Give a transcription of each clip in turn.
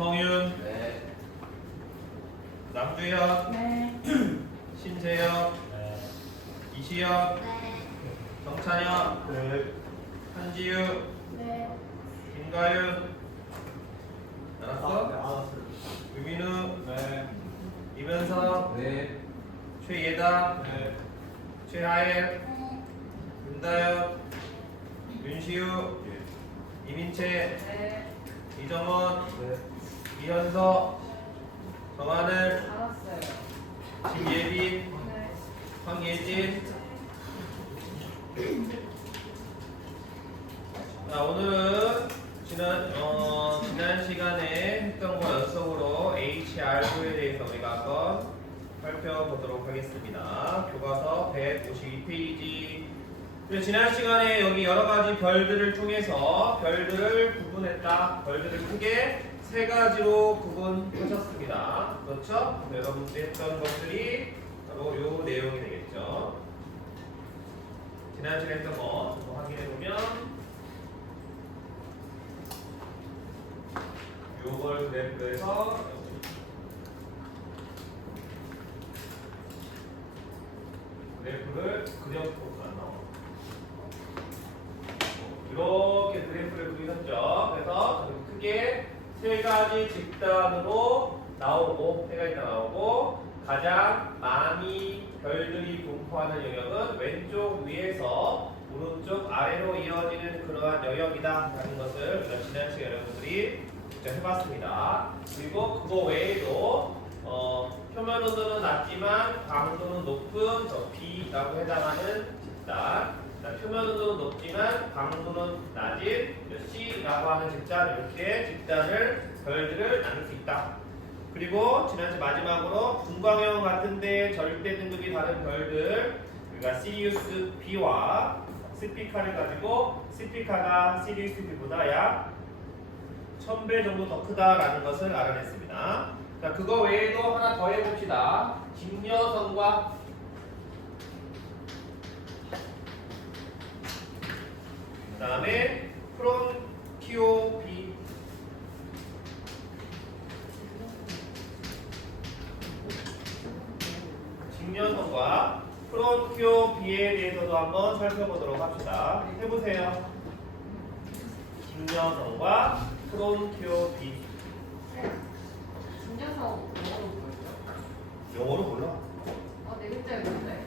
김성윤, 네. 남주혁, 네. 신재혁, 네. 이시혁, 네. 정찬혁, 네. 한지유, 네. 김가윤, 네, 알았어? 알았어요. 유민우, 네. 이면석, 네. 최예다, 네. 최하엘, 네. 윤다현, 윤시우, 이민채, 네. 이정원, 네. 이현석, 정하늘, 알았어요. 김예빈, 네. 황예진. 자, 오늘은 지난 시간에 했던 거 연속으로 HR도에 대해서 우리가 한번 살펴보도록 하겠습니다. 교과서 152페이지. 지난 시간에 여기 여러 가지 별들을 통해서 별들을 구분했다. 별들을 크게 세 가지로 구분하셨습니다. 그렇죠? 여러분들이 했던 것들이 바로 요 내용이 되겠죠. 지난 시간에 했던 거 좀 확인해 보면 요걸 그래프에서 그래프를 그려놓고 안 나와. 이렇게 그래프를 그리셨죠. 그래서 크게 세 가지 집단으로 나오고 세 가지가 나오고 가장 많이 별들이 분포하는 영역은 왼쪽 위에서 오른쪽 아래로 이어지는 그러한 영역이다라는 것을 우리가 지난 시간에 여러분들이 직접 해봤습니다. 그리고 그거 외에도 표면 온도는 낮지만 광도는 높은 저 B라고 해당하는 집단, 표면 온도는 높지만 광도는 낮은 C라고 하는 집단, 이렇게 집단을 별들을 나눌 수 있다. 그리고 지난주 마지막으로 분광형 같은데 절대 등급이 다른 별들, 우리가 시리우스 B와 스피카를 가지고 스피카가 시리우스 B보다 약 1000배 정도 더 크다라는 것을 알아냈습니다. 자, 그거 외에도 하나 더 해봅시다. 직녀성과 그 다음에 프론키오 B, 직녀성과 프론키오 B에 대해서도 한번 살펴보도록 합시다. 해보세요. 직녀성과 프론키오 B. 중녀성 영어로 뭐였죠? 영어로 몰라. 네 글자에 뭔데?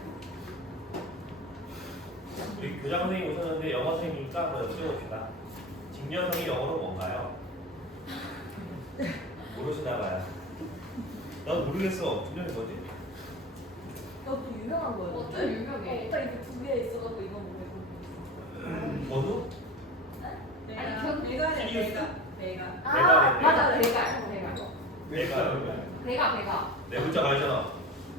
우리 교장 선생님 오셨는데 영어 선생님이니까 한번 여쭤봅시다. 직녀성이 영어로 뭔가요? 모르시나 봐요. 나도 모르겠어. 직녀성이 뭐지? 너무 유명한 거예요. 어떤 유명해? 딱 이렇게 두 개 있어갖고 이거 보고 뭐도? 아니, 경- 배가네 시리우스? 배가. 아 배가, 맞아 배가. 배가. 내가 네 글자가 아니잖아.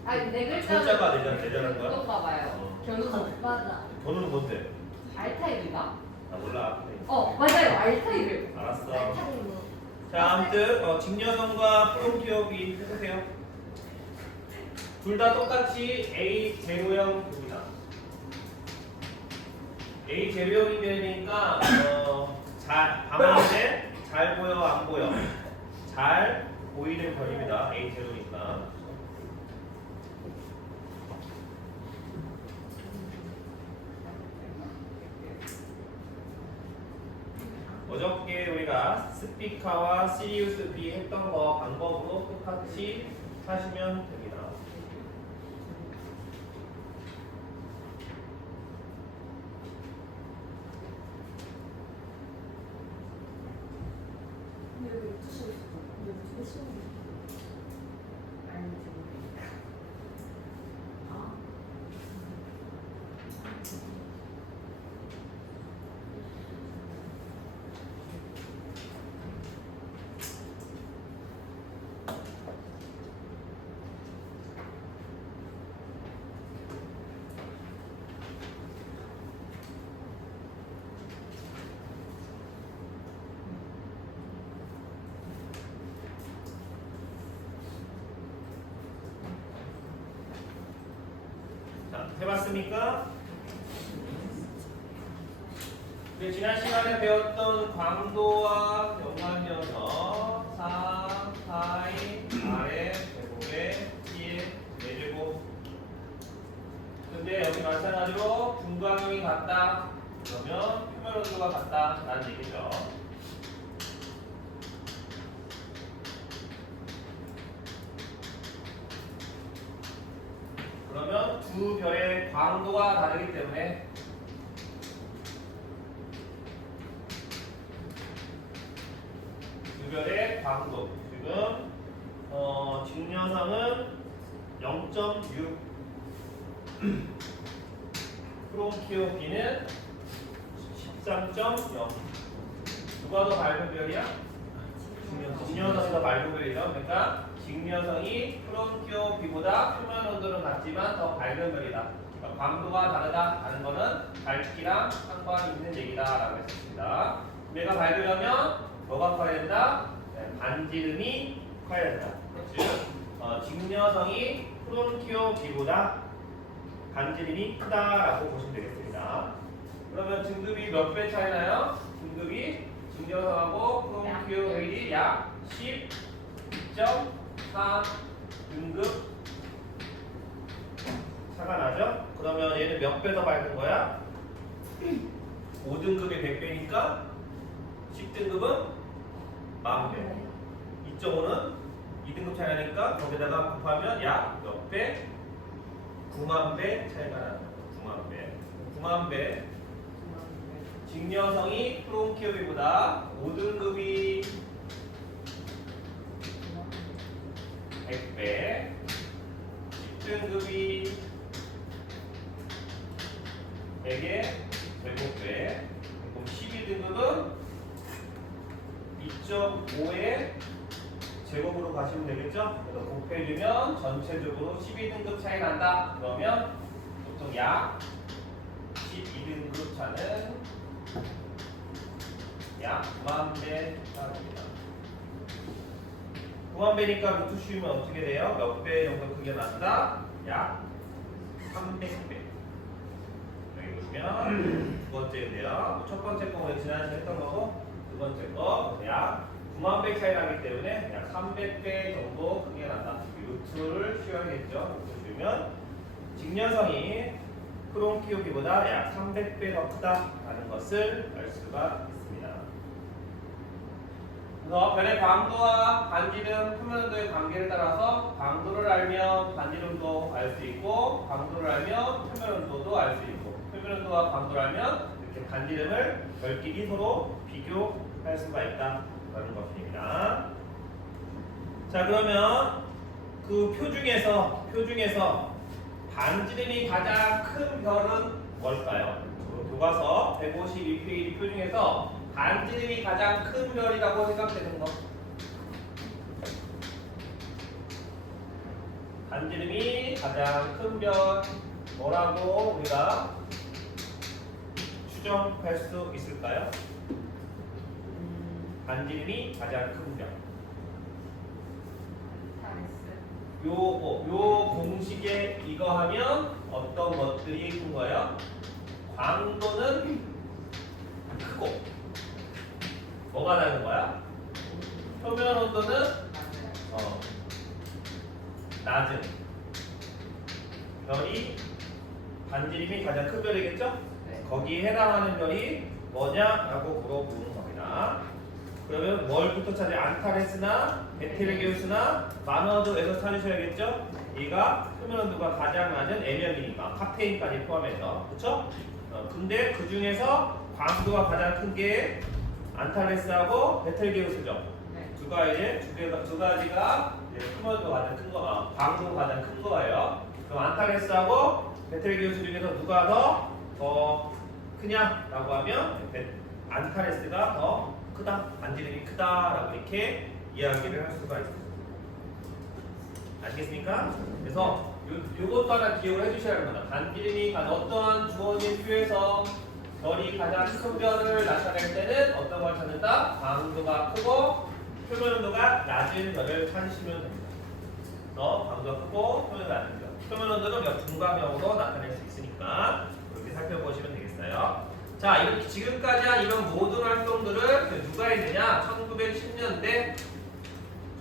아니 네 글자. 글자가 내자는 거야? 그건가 봐요. 결국 맞아. 번호는 뭔데? 알타입인가? 나 몰라. 맞아요 알타입을. 알았어. 알타임으로. 자, 아무튼 직녀성과 프론키오비 해보세요. 둘 다 똑같이 A 제로형입니다. A 제로형이 되니까 방향제 잘 보여 안 보여? 잘 보이는 별입니다. A 제로니까. 어저께 우리가 스피카와 시리우스 B 했던 거 방법으로 똑같이 하시면 됩니다. 근데 왜 이렇게 치고 있어? 근데 왜 이렇게 치고 있어? 자, 해봤습니까? 지난 시간에 배웠던 광도와 연관녀석 4 마찬가지로 중간형이 같다. 그러면 표면 온도가 같다라는 얘기죠. 그러면 두 별의 광도가 다르기 때문에 두 별의 광도 지금 직녀상은 0.6 크롬키오비는 13.0 누가 더 밝은 별이야? 직녀성이 더 밝은 별이죠. 그러니까 직녀성이 크롬키오비보다 표면 온도는 같지만 더 밝은 별이다. 그러니까 광도가 다르다라는 거는 밝기랑 상관이 있는 얘기다라고 했습니다. 얘가 밝으려면 뭐가 커야 된다? 네, 반지름이 커야 된다. 즉 직녀성이 크롬키오비보다 반지름이 크다라고 보시면 되겠습니다. 그러면 등급이 몇 배 차이나요? 등급이 직녀성하고 크롬키오비이 약 10.4 등급 차가 나죠? 그러면 얘는 몇 배 더 밝은 거야? 5등급이 100배니까 10등급은 10,000배. 2.5는 2등급 차이 나니까 거기다가 곱하면 약 몇 배? 90,000배 차이가 나요. 90,000배. 90,000배. 직녀성이 크롬키오비보다 5등급이 100배, 10등급이 100의 제곱배, 그럼 12등급은 2.5의 제곱으로 가시면 되겠죠? 그래서 곱해주면 전체적으로 12등급 차이 난다. 그러면 보통 약 12등급 차는 약 90,000배가 됩니다. 90,000배니까 루트 씌우면 어떻게 돼요? 몇 배 정도 크게 난다? 약 300배. 여기 보시면 두 번째인데요. 첫 번째 거 지난주에 했던 거고 두 번째 거 약 90,000배 차이 나기 때문에 약 300배 정도 크게 난다. 루트를 씌워야겠죠. 루트 씌우면 직녀성이 크롬키오비보다 약 300배 더 크다라는 것을 알 수가 있습니다. 그래서 별의 광도와 반지름, 표면 온도의 관계를 따라서 광도를 알면 반지름도 알 수 있고 광도를 알면 표면 온도도 알 수 있고 표면 온도와 광도를 알면 이렇게 반지름을 별끼리 서로 비교할 수가 있다라는 것입니다. 자, 그러면 그 표 중에서 반지름이 가장 큰 별은 뭘까요? 교과서 152페이지 표 중에서 반지름이 가장 큰 별이라고 생각되는 거. 반지름이 가장 큰 별 뭐라고 우리가 추정할 수 있을까요? 반지름이 가장 큰 별. 요 공식에 이거 하면 어떤 것들이 큰 거예요? 광도는 크고 뭐가 다른 거야? 표면 온도는 낮은 별이 반지름이 가장 큰 별이겠죠? 네. 거기에 해당하는 별이 뭐냐라고 물어보는 겁니다. 그러면 뭘부터 찾아요? 안타레스나 베텔게우스나 마너드에서 찾으셔야겠죠? 얘가 표면 온도가 가장 낮은 M형이니까 카페인까지 포함해서 그렇죠? 근데 그 중에서 광도가 가장 큰 게 안타레스하고 베텔게우스죠. 네. 두 가지가 표면 온도가 가장 큰 거, 광도가 가장 큰 거예요. 그럼 안타레스하고 베텔게우스 중에서 누가 더 크냐라고 하면 안타레스가 더 크다, 반지름이 크다라고 이렇게 이야기를 할 수가 있습니다. 아시겠습니까? 그래서 요것도 하나 기억을 해주셔야 합니다. 반지름이 어떠한 주어진 표에서 별이 가장 큰 별을 나타낼 때는 어떤 걸 찾는다? 광도가 크고 표면 온도가 낮은 별을 찾으시면 됩니다. 광도가 크고 표면 온도가 낮은 별. 표면 온도는 중간형으로 나타낼 수 있으니까 그렇게 살펴보시면 되겠어요. 자, 이렇게 지금까지 한 이런 모든 활동들을 누가 했느냐?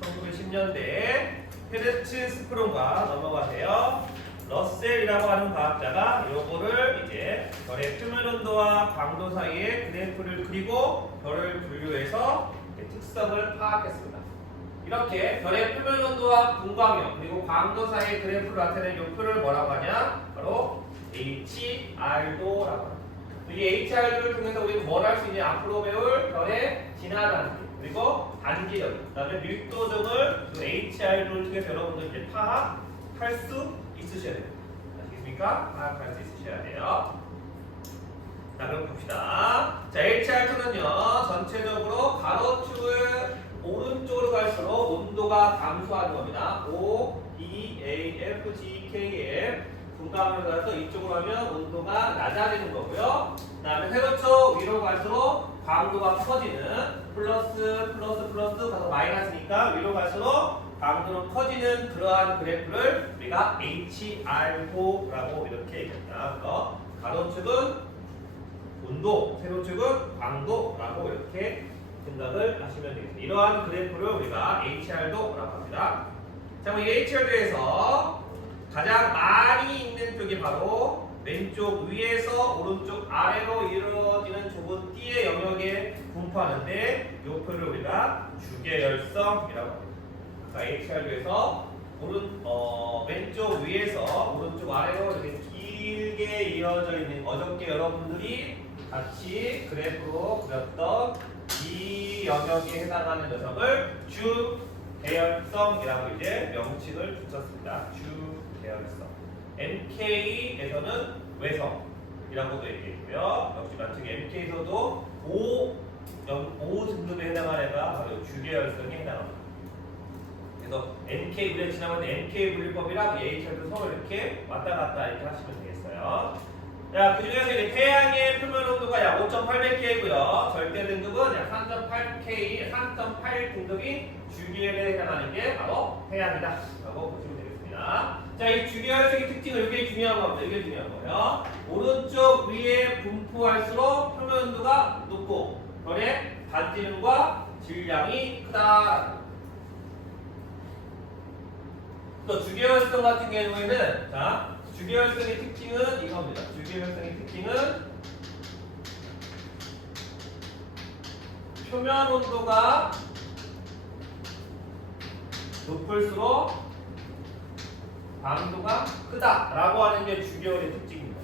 1910년대에 페르츠 스프롱과 넘어가세요. 러셀이라고 하는 과학자가 요거를 이제 별의 표면 온도와 광도 사이의 그래프를 그리고 별을 분류해서 특성을 파악했습니다. 이렇게 별의 표면 온도와 분광력 그리고 광도 사이의 그래프를 나타내는 요 표를 뭐라고 하냐? 바로 HR도라고 합니다. 이 HR도를 통해서 우리가 뭘 할 수 있냐? 앞으로 배울 별의 진화 단계 그리고 단지력, 그다음에 밀도 등을 그 HR도를 통해서 여러분들 이제 파악할 수 있으셔야 돼요. 아시겠습니까? 파악할 수 있으셔야 돼요. 자, 그럼 봅시다. 자, HR도는요 전체적으로 가로축을 오른쪽으로 갈수록 온도가 감소하는 겁니다. O, E, A, F, G, K, F 분광으로 가서 이쪽으로 하면 온도가 낮아지는 거고요. 그 다음에 세로축 위로 갈수록 광도가 커지는 플러스 가서 마이너스니까 위로 갈수록 광도는 커지는 그러한 그래프를 우리가 HR도라고 이렇게 얘기합니다. 그래서 가로축은 온도, 세로축은 광도라고 이렇게 생각을 하시면 되겠습니다. 이러한 그래프를 우리가 HR도라고 합니다. 자, 그럼 이 HR도에서 가장 많이 있는 쪽이 바로 왼쪽 위에서 오른쪽 아래로 이루어지는 좁은 띠의 영역에 분포하는데 이 표를 우리가 주계열성이라고 합니다. HR도에서 왼쪽 위에서 오른쪽 아래로 이렇게 길게 이어져 있는 어저께 여러분들이 같이 그래프로 그렸던 이 영역에 해당하는 녀석을 주계열성이라고 이제 명칭을 붙였습니다. 주계열성. MK에서는 외성이라고도 얘기했고요. 역시 마찬가지 MK에서도 5 등급에 해당하는 애가 바로 주계열성에 해당합니다. 그래서 MK 우리가 지나가는 MK 분류법이랑 HR도 서로 이렇게 왔다 갔다 이렇게 하시면 되겠어요. 자, 그 중에서 이제 태양의 표면 온도가 약 5,800K고요. 절대 등급은 약 3.8K, 3.8 등급이 주기열에 해당하는 게 바로 태양이다라고 보시면 되겠습니다. 자, 이 주기열성의 특징은 이게 중요한 겁니다. 이게 중요한 거예요. 오른쪽 위에 분포할수록 표면 온도가 높고 별의 반지름과 질량이 크다. 또 주계열성 같은 경우에는 자, 주계열성의 특징은 이겁니다. 주계열성의 특징은 표면 온도가 높을수록 광도가 크다라고 하는 게 주계열의 특징입니다.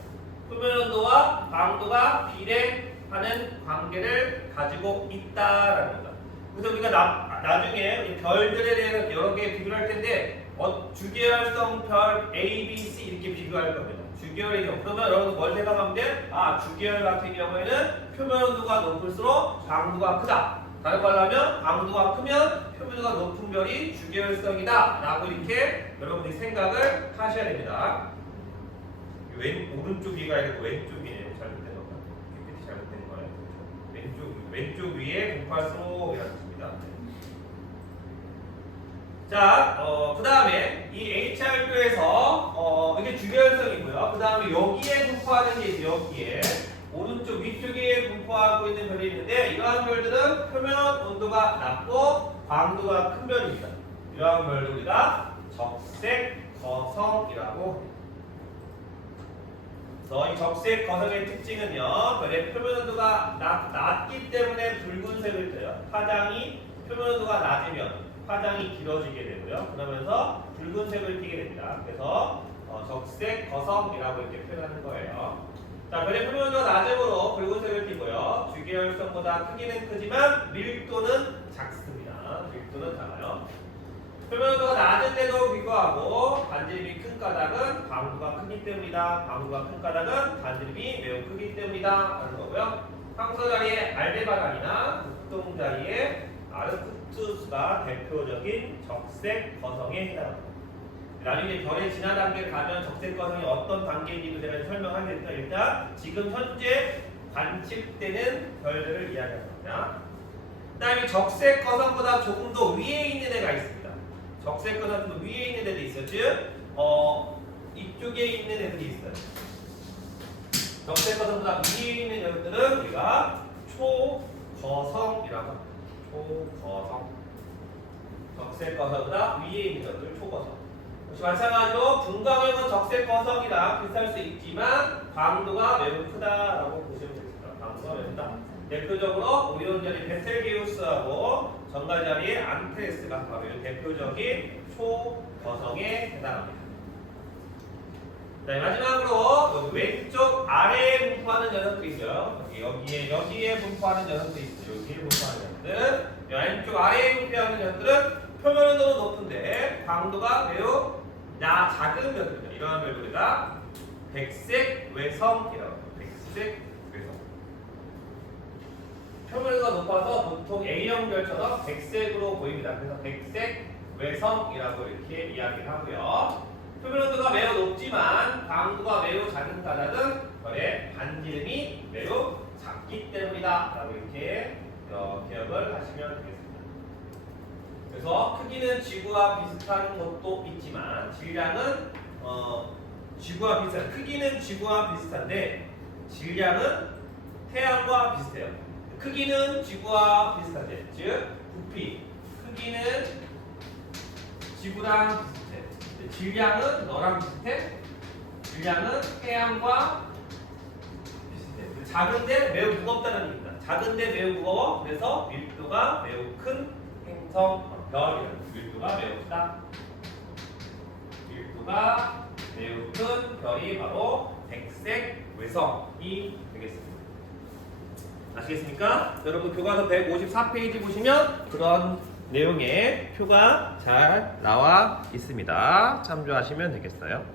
표면 온도와 광도가 비례하는 관계를 가지고 있다라는 겁니다. 그래서 우리가 나중에 우리 별들에 대해서 여러 개 비교를 할 텐데 주계열성 별 A, B, C 이렇게 비교할 겁니다. 주계열의 경우 그러면 여러분 뭘 생각하면 돼? 아, 주계열 같은 경우에는 표면 온도가 높을수록 광도가 크다. 다른 말로 하면 광도가 크면 표면 온도가 높은 별이 주계열성이다 라고 이렇게 여러분들이 생각을 하셔야 됩니다. 오른쪽 위가 아니고 왼쪽이네요. 잘못된 건가? PPT 잘못된 거예요. 왼쪽 위에 분포할수록 이라고 했습니다. 자, 그 다음에 이 HR도에서 이게 주계열성이고요. 그 다음에 여기에 분포하는 게 있어요. 여기에 오른쪽 위쪽에 분포하고 있는 별이 있는데 이러한 별들은 표면 온도가 낮고 광도가 큰 별입니다. 이러한 별들 우리가 적색 거성이라고 합니다. 그래서 이 적색 거성의 특징은요, 별의 표면 온도가 낮기 때문에 붉은색을 져요. 파장이 표면 온도가 낮으면 파장이 길어지게 되고요. 그러면서 붉은색을 띠게 됩니다. 그래서 적색 거성이라고 이렇게 표현하는 거예요. 자, 별의 표면 온도가 낮음으로 붉은색을 띠고요. 주계열성보다 크기는 크지만 밀도는 작습니다. 밀도는 작아요. 표면 온도가 낮은데도 불구하고 반지름이 큰 까닭은 광도가 크기 때문이다. 광도가 큰 까닭은 반지름이 매우 크기 때문이다. 라는 거고요. 황소 자리에 알데바란이나 극동 자리에 아르크투스가 대표적인 적색 거성에 해당합니다. 나중에 별의 진화 단계를 가면 적색 거성이 어떤 단계인지도 제가 설명하겠습니다. 일단 지금 현재 관측되는 별들을 이야기합니다. 그 다음에 적색 거성보다 조금 더 위에 있는 애가 있습니다. 적색 거성보다 위에 있는 애들이 있어요. 즉, 이쪽에 있는 애들이 있어요. 적색 거성보다 위에 있는 애들은 우리가 초거성이라고 합니다. 초거성. 적색 거성보다 위에 있는 것들 초거성. 역시 마찬가지로 분광형은 적색 거성이라 비쌀 수 있지만 강도가 매우 크다라고 보시면 되겠습니다. 강도가 매우 크다. 대표적으로 오리온자리 베텔게우스하고 정갈자리의 안테레스가 바로 이 대표적인 초거성에 해당합니다. 자, 마지막으로 여기 왼쪽 아래에 분포하는 녀석들이 있어요. 여기에 분포하는 녀석들이 있어요. 여기에 분포하는 녀석들. 왼쪽 아래에 분포하는 녀석들은 표면온도는 높은데 강도가 매우 작은 별들입니다. 이러한 별들 우리가 백색 외성이라고 합니다. 백색 외성. 표면온도가 높아서 보통 A형 별처럼 백색으로 보입니다. 그래서 백색 외성이라고 이렇게 이야기를 하고요. 표면온도가 매우 높지만 강도가 매우 작은 가닥은 별의 반지름이 매우 작기 때문이다 라고 이렇게 기억을 하시면 되겠습니다. 그래서 크기는 지구와 비슷한 것도 있지만 질량은 지구와 비슷한 크기는 지구와 비슷한데 질량은 태양과 비슷해요. 크기는 지구와 비슷한데 즉 부피 크기는 지구랑 비슷해. 질량은 너랑 비슷해. 질량은 태양과 비슷해. 작은데 매우 무겁다는 얘기입니다. 작은데 매우 무거워. 그래서 밀도가 매우 큰 행성 별이라는 밀도가 매우 크다. 밀도가 매우 큰 별이 바로 백색 외성이 되겠습니다. 아시겠습니까? 여러분 교과서 154페이지 보시면 그런 내용의 표가 잘 나와 있습니다. 참조하시면 되겠어요.